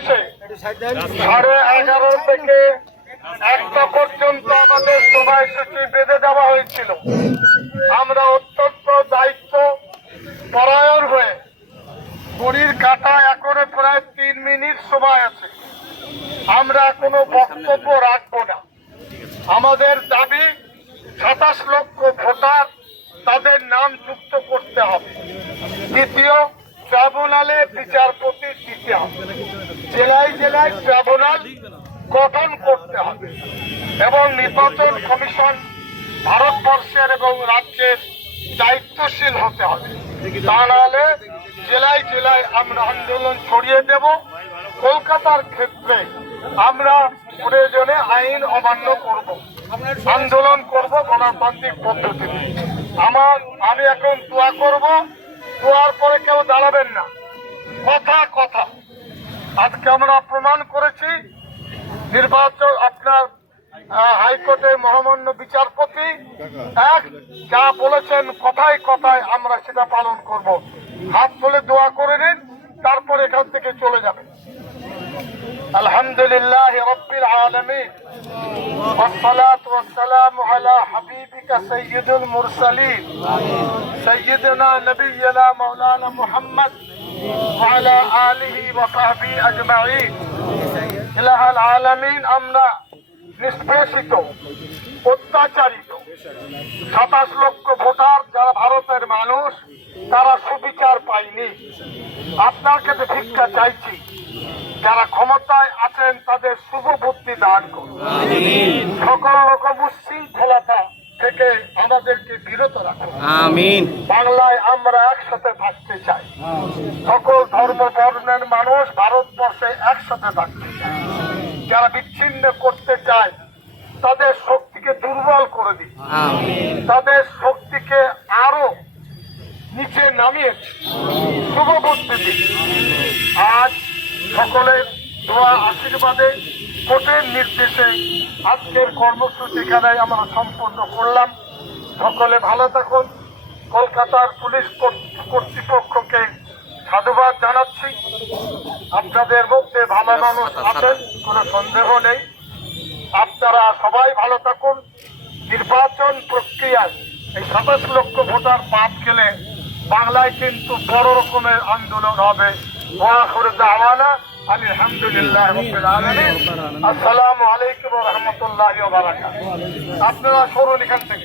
নির্দেশে 11:30 থেকে 1টা পর্যন্ত আমাদের সময়সূচি বেঁধে দেওয়া হয়েছিল। আমরা অত্যন্ত দায়িত্ব পরায়ণ হয়ে ঘড়ির কাঁটা এখনো প্রায় 3 মিনিট সময় আছে, আমরা কোনো বক্তব্য রাখবো না। আমাদের দাবি 27 লক্ষ ভোটার, তাদের নাম যুক্ত করতে হবে। দ্বিতীয়, ট্রাইব্যুনালে বিচারপতি দিতে হবে। জেলায় জেলায় ট্রাইব্যুনাল গঠন করতে হবে এবং নির্বাচন কমিশন ভারতবর্ষের এবং রাজ্যের দায়িত্বশীল হতে হবে। তা নাহলে জেলায় জেলায় আমরা আন্দোলন ছড়িয়ে দেব। কলকাতার ক্ষেত্রে আমরা প্রয়োজনে আইন অমান্য করব, আন্দোলন করব গণতান্ত্রিক পদ্ধতিতে। আমি এখন দোয়া করব, দোয়ার পরে কেউ দাঁড়াবেন না। কথা কথা আজকে আমরা প্রমাণ করেছি নির্বাচন আপনার হাইকোর্টের মহামান্য বিচারপতি যা বলেছেন কথায় কথায় আমরা সেটা পালন করব। হাত তুলে দোয়া করে নিন, তারপর এখান থেকে চলে যাবেন। আলহামদুলিল্লাহ রাব্বিল আলামিন والصلاة والسلام على حبيبك سيد المرسلين سيدنا نبينا مولانا محمد وعلى آله وصحبه أجمعين إله العالمين। আমরা নিষ্পেষিত, অত্যাচারিত 27 লক্ষ ভোটার যারা ভারতের মানুষ, তারা সুবিচার পায়নি। আপনার কাছে ভিক্ষা চাইছি, যারা ক্ষমতায় আছেন তাদের শুভ বুদ্ধি দান করুন। সকল রকম উচ্ছৃঙ্খলতা থেকে আমাদেরকে বিরত রাখুন। আমিন। বাংলায় আমরা একসাথে থাকতে চাই, সকল ধর্ম বর্ণের মানুষ ভারতবর্ষে একসাথে থাকতে চাই। যারা বিচ্ছিন্ন করতে চায় তাদের শক্তিকে দুর্বল করে দিই, তাদের শক্তিকে আরো নিচে নামিয়ে শুভ বুদ্ধি দিই। আজ সকলের দোয়া আশীর্বাদে কোর্টের নির্দেশে আজকের কর্মসূচি এখানে আমরা সম্পন্ন করলাম। সকলে ভালো থাকুন। কলকাতার পুলিশ কর্তৃপক্ষকে সাধুবাদ জানাচ্ছি। আপনাদের মধ্যে ভালো মানুষ আছেন, কোনো সন্দেহ নেই। আপনারা সবাই ভালো থাকুন। নির্বাচন প্রক্রিয়ায় এই 27 লক্ষ ভোটার বাদ গেলে বাংলায় কিন্তু বড় রকমের আন্দোলন হবে। আলহামদুলিল্লাহ রাব্বিল আলামিন। আসসালামু আলাইকুম ওয়া রাহমাতুল্লাহি ওয়া বারাকাতুহু। আপনারা সরুন এখান থেকে।